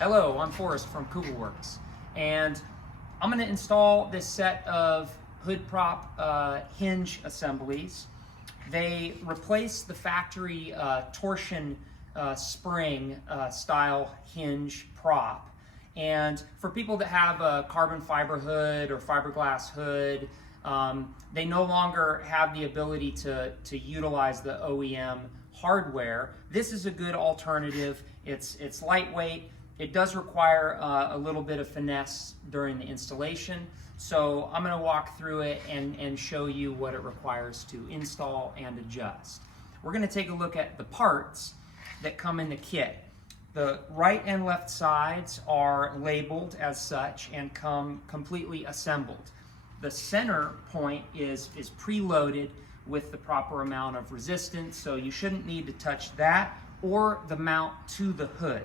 Hello, I'm Forrest from kooglewerks, and I'm going to install this set of hood prop hinge assemblies. They replace the factory torsion spring style hinge prop. And for people that have a carbon fiber hood or fiberglass hood, they no longer have the ability to utilize the OEM hardware. This is a good alternative. It's lightweight. It does require a little bit of finesse during the installation. So I'm going to walk through it and show you what it requires to install and adjust. We're going to take a look at the parts that come in the kit. The right and left sides are labeled as such and come completely assembled. The center point is preloaded with the proper amount of resistance, so you shouldn't need to touch that or the mount to the hood.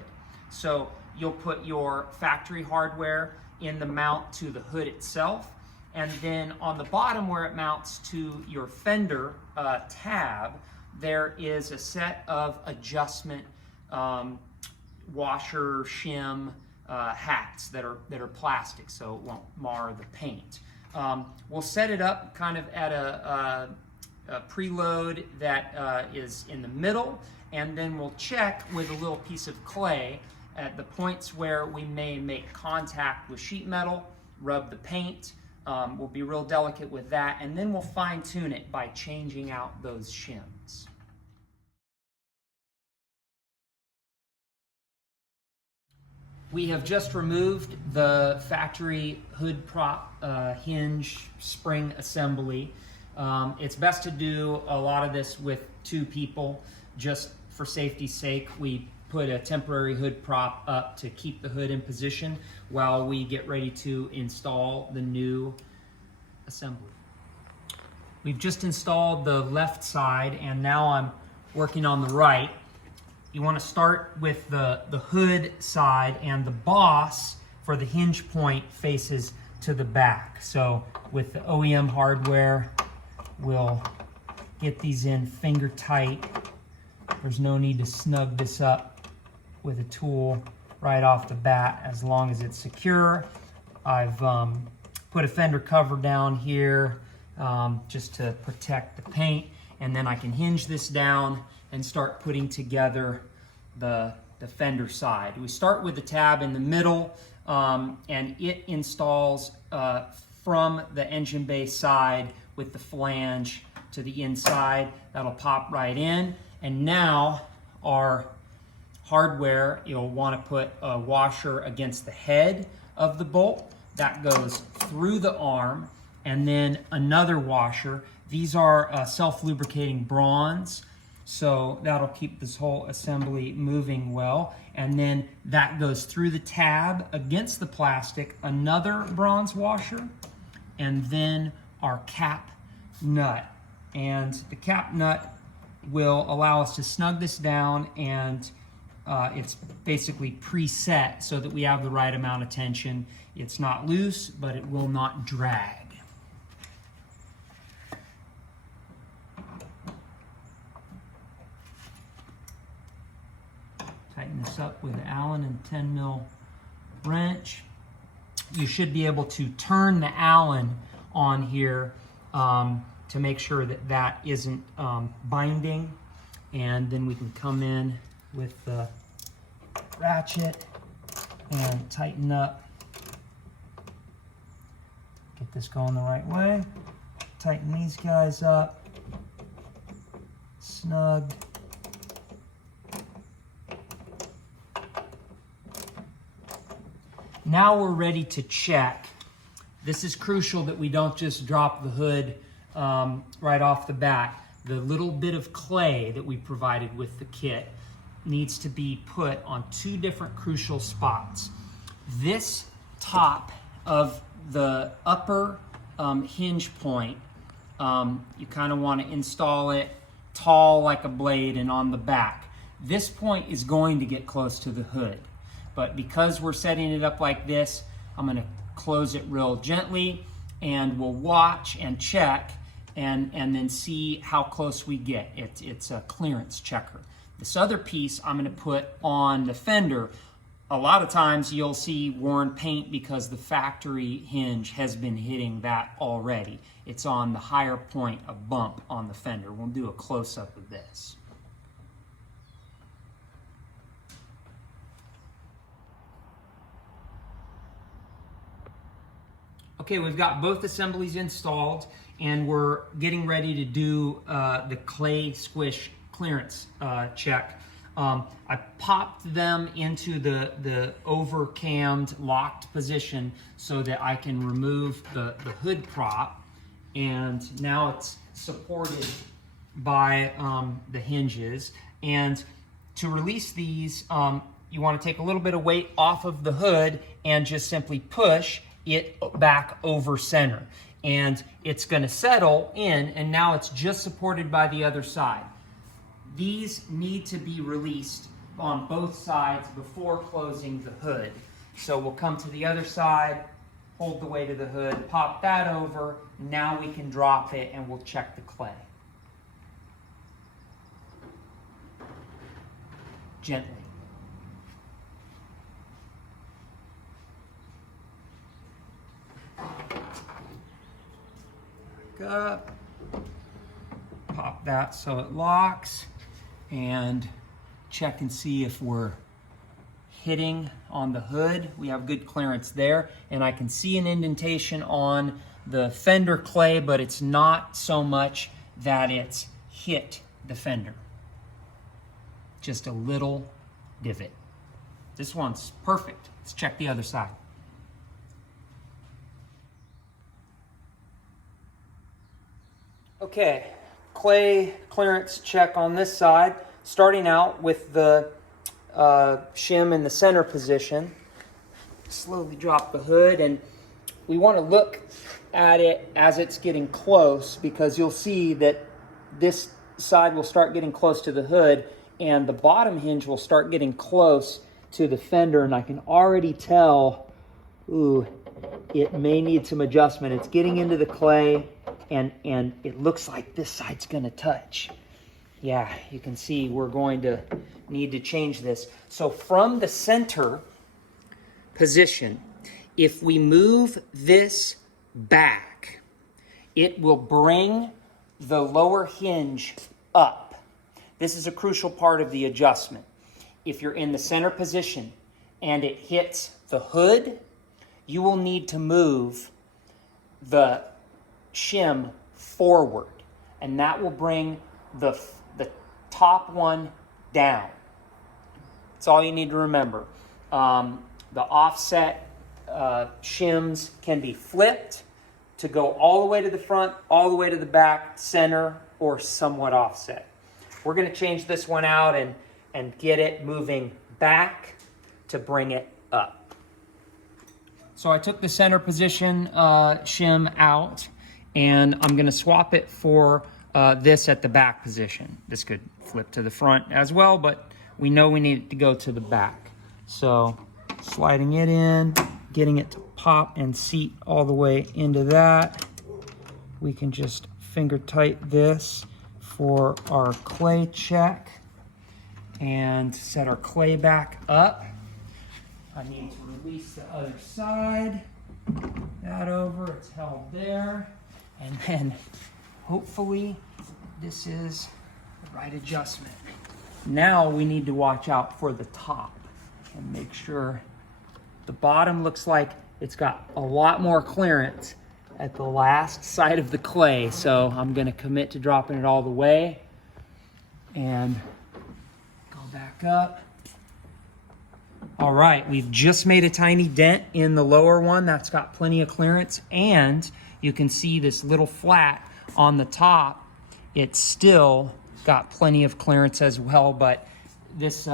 So you'll put your factory hardware in the mount to the hood itself, and then on the bottom where it mounts to your fender tab, there is a set of adjustment washer shim hats that are plastic, so it won't mar the paint. We'll set it up kind of at a preload that is in the middle, and then we'll check with a little piece of clay at the points where we may make contact with sheet metal, rub the paint. We'll be real delicate with that, and then we'll fine tune it by changing out those shims. We have just removed the factory hood prop hinge spring assembly. It's best to do a lot of this with two people, just for safety's sake. We put a temporary hood prop up to keep the hood in position while we get ready to install the new assembly. We've just installed the left side, and now I'm working on the right. You want to start with the hood side, and the boss for the hinge point faces to the back. So with the OEM hardware, we'll get these in finger tight. There's no need to snug this up with a tool right off the bat as long as it's secure. I've put a fender cover down here just to protect the paint, and then I can hinge this down and start putting together the fender side. We start with the tab in the middle, and it installs from the engine bay side with the flange to the inside. That'll pop right in, and now our hardware, you'll want to put a washer against the head of the bolt. That goes through the arm, and then another washer. These are self-lubricating bronze, so that'll keep this whole assembly moving well. And then that goes through the tab against the plastic, another bronze washer, and then our cap nut. And the cap nut will allow us to snug this down, and it's basically preset so that we have the right amount of tension. It's not loose, but it will not drag. Tighten this up with the Allen and 10 mil wrench. You should be able to turn the Allen on here to make sure that that isn't binding, and then we can come in with the ratchet and tighten up. Get this going the right way. Tighten these guys up. Snug. Now we're ready to check. This is crucial that we don't just drop the hood right off the bat. The little bit of clay that we provided with the kit needs to be put on two different crucial spots. This top of the upper hinge point, you kind of want to install it tall like a blade and on the back. This point is going to get close to the hood, but because we're setting it up like this, I'm going to close it real gently, and we'll watch and check and then see how close we get. It's a clearance checker. This other piece I'm going to put on the fender a lot of times you'll see worn paint because the factory hinge has been hitting that already. It's on the higher point, a bump on the fender. We'll do a close-up of this. Okay, we've got both assemblies installed, and we're getting ready to do the clay squish clearance check. I popped them into the over-cammed locked position so that I can remove the hood prop, and now it's supported by the hinges. And to release these, you want to take a little bit of weight off of the hood and just simply push it back over center. And it's going to settle in, and now it's just supported by the other side. These need to be released on both sides before closing the hood. So we'll come to the other side, hold the weight of the hood, pop that over. Now we can drop it and we'll check the clay. Gently. Back up. Pop that so it locks, and check and see if we're hitting on the hood. We have good clearance there, and I can see an indentation on the fender clay, but it's not so much that it's hit the fender. Just a little divot. This one's perfect. Let's check the other side. Okay, clay clearance check on this side, starting out with the shim in the center position. Slowly drop the hood, and we want to look at it as it's getting close, because you'll see that this side will start getting close to the hood and the bottom hinge will start getting close to the fender, and I can already tell, ooh, it may need some adjustment. It's getting into the clay, and it looks like this side's gonna touch. Yeah, you can see we're going to need to change this. So from the center position, if we move this back, it will bring the lower hinge up. This is a crucial part of the adjustment. If you're in the center position and it hits the hood, you will need to move the shim forward, and that will bring the top one down. That's all you need to remember. The offset shims can be flipped to go all the way to the front, all the way to the back, center, or somewhat offset. We're going to change this one out and get it moving back to bring it up. So I took the center position shim out, and I'm going to swap it for this at the back position. This could flip to the front as well, but we know we need it to go to the back. So sliding it in, getting it to pop and seat all the way into that. We can just finger tight this for our clay check and set our clay back up. I need to release the other side. That over, it's held there. And then hopefully this is the right adjustment. Now we need to watch out for the top and make sure the bottom looks like it's got a lot more clearance at the last side of the clay. So I'm going to commit to dropping it all the way and go back up. All right, we've just made a tiny dent in the lower one. That's got plenty of clearance, and you can see this little flat on the top. It's still got plenty of clearance as well, but this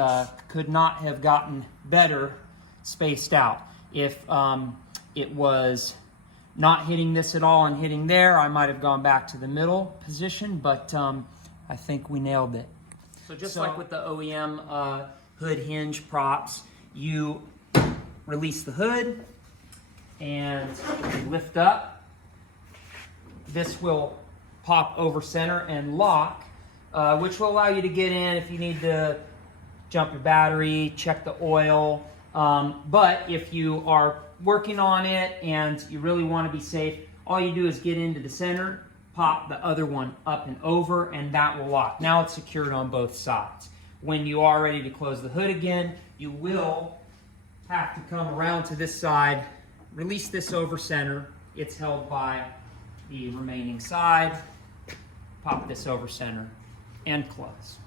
could not have gotten better spaced out. If it was not hitting this at all and hitting there, I might have gone back to the middle position, but I think we nailed it. So just like with the OEM hood hinge props, you release the hood and lift up. This will pop over center and lock, which will allow you to get in if you need to jump your battery, check the oil, But if you are working on it and you really want to be safe, all you do is get into the center, pop the other one up and over, and that will lock. Now it's secured on both sides. When you are ready to close the hood again, you will have to come around to this side, release this over center. It's held by the remaining side. Pop this over center and close.